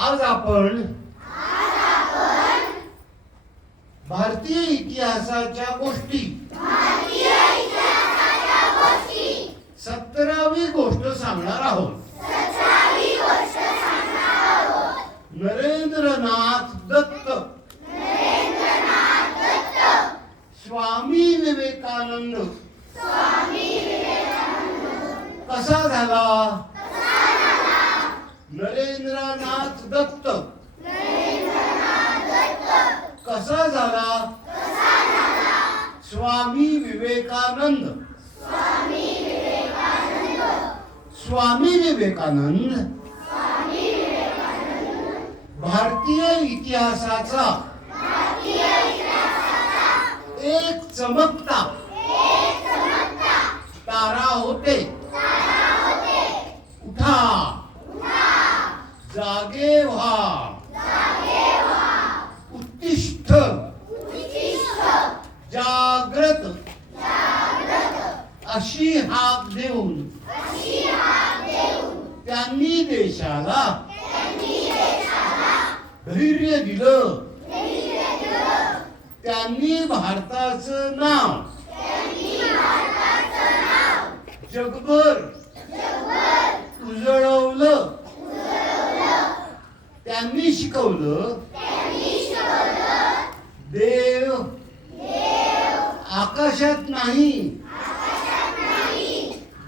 आज आपण भारतीय इतिहासाच्या गोष्टी. सत्तरावी गोष्ट सांगणार आहोत नरेंद्रनाथ दत्त स्वामी विवेकानंद कसा झाला नरेंद्रनाथ दत्त कसा झाला? स्वामी विवेकानंद. स्वामी विवेकानंद. भारतीय इतिहासाचा. एक चमकता. त्यांनी देशाला धैर्य दिलं. त्यांनी भारताचं नाव. जगभर. उजळवलं. त्यांनी शिकवलं. देव. आकाशात नाही.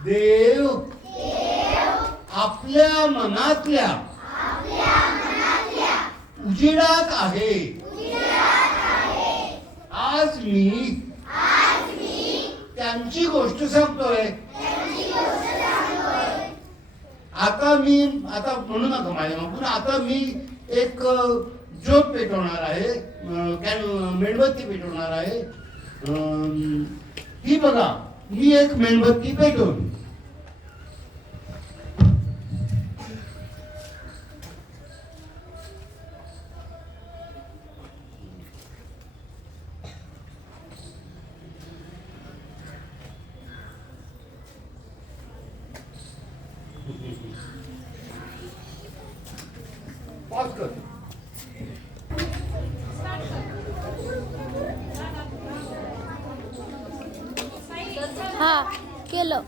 देव. आपल्या मनातल्या उजिडात आहे. आज मी त्यांची गोष्ट सांगतोय. आता मी आता म्हणू नका माझ्या मागून आता मी एक अ, ज्योत पेटवणार आहे कॅन- मेणबत्ती पेटवणार आहे. ही बघा मी एक मेणबत्ती पेटवली. पॉज कर हा केलं.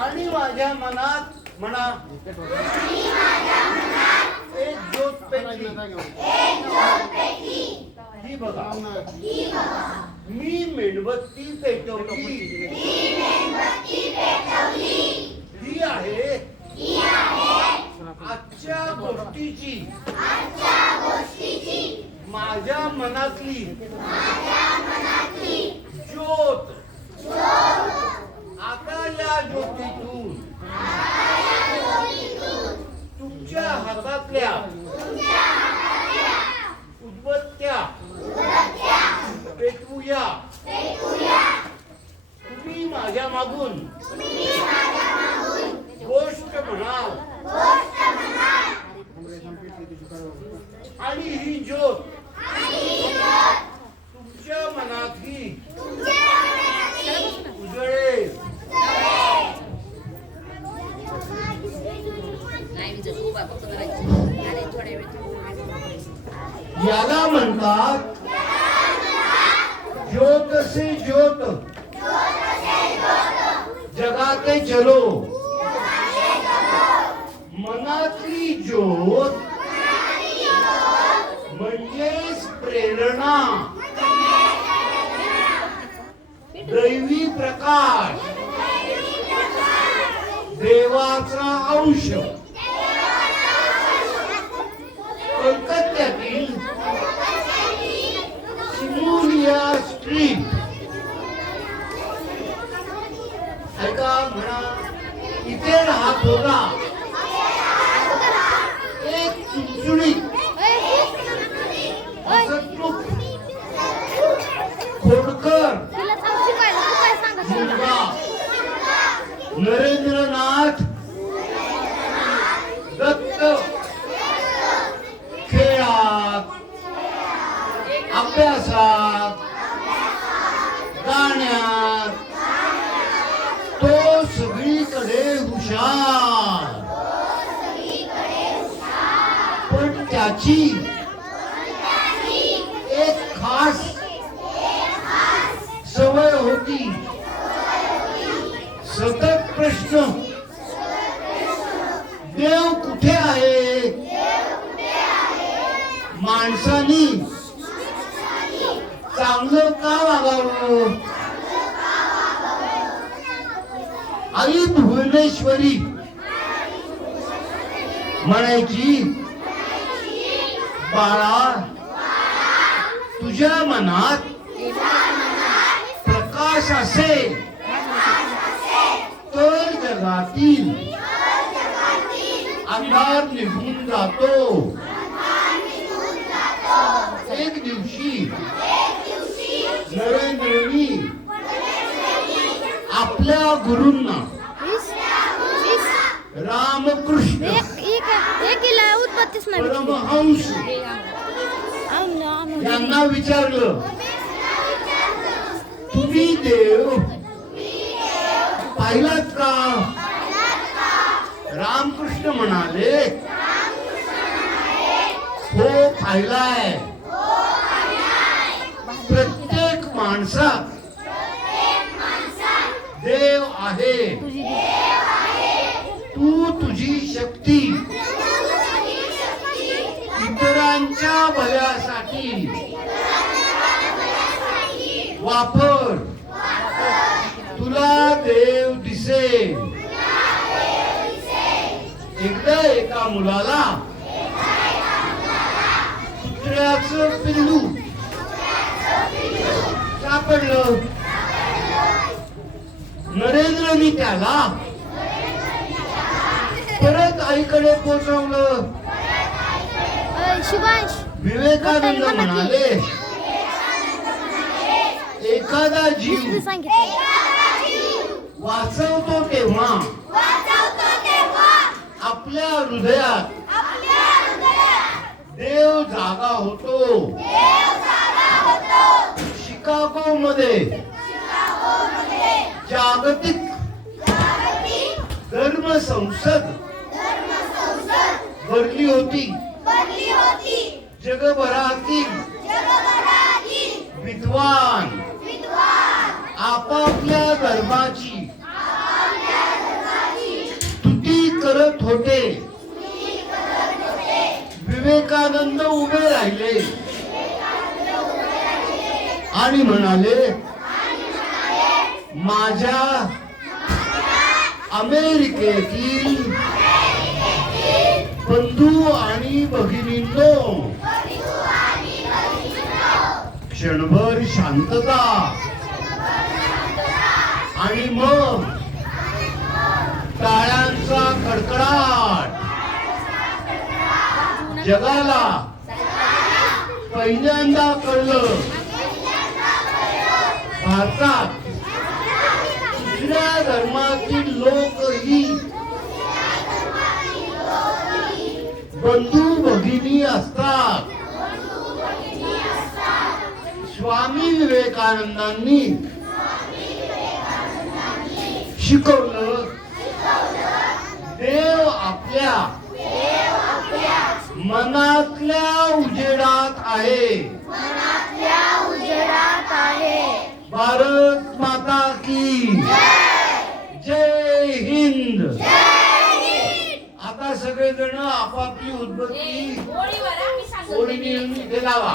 आणि माझ्या मनात म्हणा. एक ज्योत पेटली ही बघा. मी मेणबत्ती पेटवली. ही आहे आजच्या गोष्टीची. माझ्या मनातली. ज्योत. आता या ज्योतीतून तुमच्या हातातल्या पेटवूया तुम्ही माझ्या मागून गोष्ट म्हणाल आणि ही ज्योत तुमच्या मनातही उजळेल नाही मी जर उभा फक्त करायची आणि थोड्या वेळ याला म्हणतात ज्योत से ज्योत चलो चलो मनातली ज्योत. म्हणजेच प्रेरणा. दैवी प्रकाश. देवाचा अंश. सतत प्रश्न. देव कुठे आहे? माणसानी. चांगलं का वागावं? आई भुवनेश्वरी. म्हणायची बाळा तुझ्या मनात प्रकाश असेल. जगातील. अंधार निघून जातो. एक दिवशी नरेंद्रनी आपल्या गुरूंना रामकृष्ण. परमहंस यांना विचारलं तुम्ही देव पाहिलात का रामकृष्ण म्हणाले हो पाहिलाय. प्रत्येक माणसात देव आहे. तू तुझी शक्ती. इतरांच्या भल्यासाठी वापर. तुला देव दिसेल एकदा एका मुलाला कुत्र्याचं पिल्लू सापडलं. नरेंद्रनी त्याला परत आईकडे पोचवलं विवेकानंद म्हणाले एखादा जीव वाचवतो तेव्हा आपल्या हृदयात देव जागा होतो. शिकागो मध्ये जागतिक धर्म संसद भरली होती. जगभरातील विद्वान आपापल्या धर्माची करत होते. विवेकानंद उभे राहिले. आणि म्हणाले माझ्या अमेरिकेतील बंधू आणि भगिनींनो क्षणभर शांतता आणि मग जगाला. पहिल्यांदा कळलं. भारतात दुसऱ्या धर्मातील लोकही बंधू भगिनी असतात. स्वामी विवेकानंदांनी शिकवलं देव आपल्या मनातल्या उजेडात आहे उजेडात आहे भारत माता की जय हिंद आता सगळेजण आपापली उद्बत्ती. गोळीवर मी सांगतो. ओळीने इथे लावा.